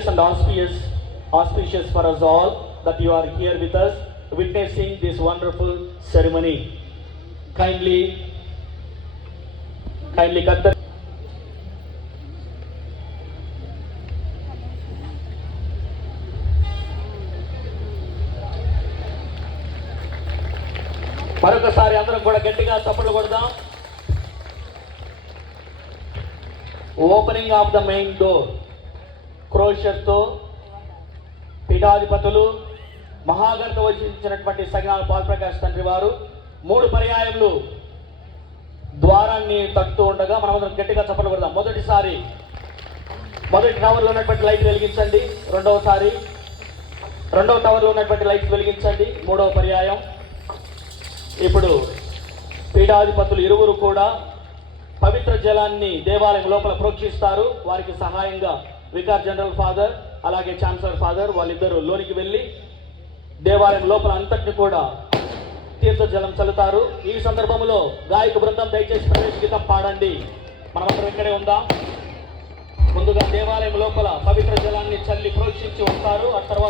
gracious and auspicious for us all that you are here with us, witnessing this wonderful ceremony. Kindly cut the మరొకసారి అందరం కూడా గట్టిగా చప్పట్లు కొడదాం. Opening of the main door క్రోషర్తో పీఠాధిపతులు మహాగణత వచించినటువంటి సజ్ఞాన పాల్ప్రకాష్ తండ్రి వారు 3 పర్యాయములు ద్వారాన్ని తట్టుతూ ఉండగా మనమందరం గట్టిగా చప్పట్లు కొడదాం. మొదటి టవర్లో ఉన్నటువంటి లైట్ వెలిగించండి. రెండవ టవర్లో ఉన్నటువంటి లైట్స్ వెలిగించండి. 3వ పర్యాయం. ఇప్పుడు పీఠాధిపతులు ఇరువురు కూడా పవిత్ర జలాన్ని దేవాలయం లోపల ప్రోక్షిస్తారు. వారికి సహాయంగా వికార్ జనరల్ ఫాదర్ అలాగే ఛాన్సలర్ ఫాదర్ వాళ్ళిద్దరూ లోనికి వెళ్ళి దేవాలయం లోపల అంతటిని కూడా తీర్థ జలం చల్లుతారు. ఈ సందర్భంలో గాయక బృందం దయచేసి ప్రవేశ గీతం పాడండి. మనమందరం ఇక్కడే ఉందాం. ముందుగా దేవాలయం లోపల పవిత్ర జలాన్ని చల్లి ప్రోక్షించి వస్తారు. ఆ తర్వాత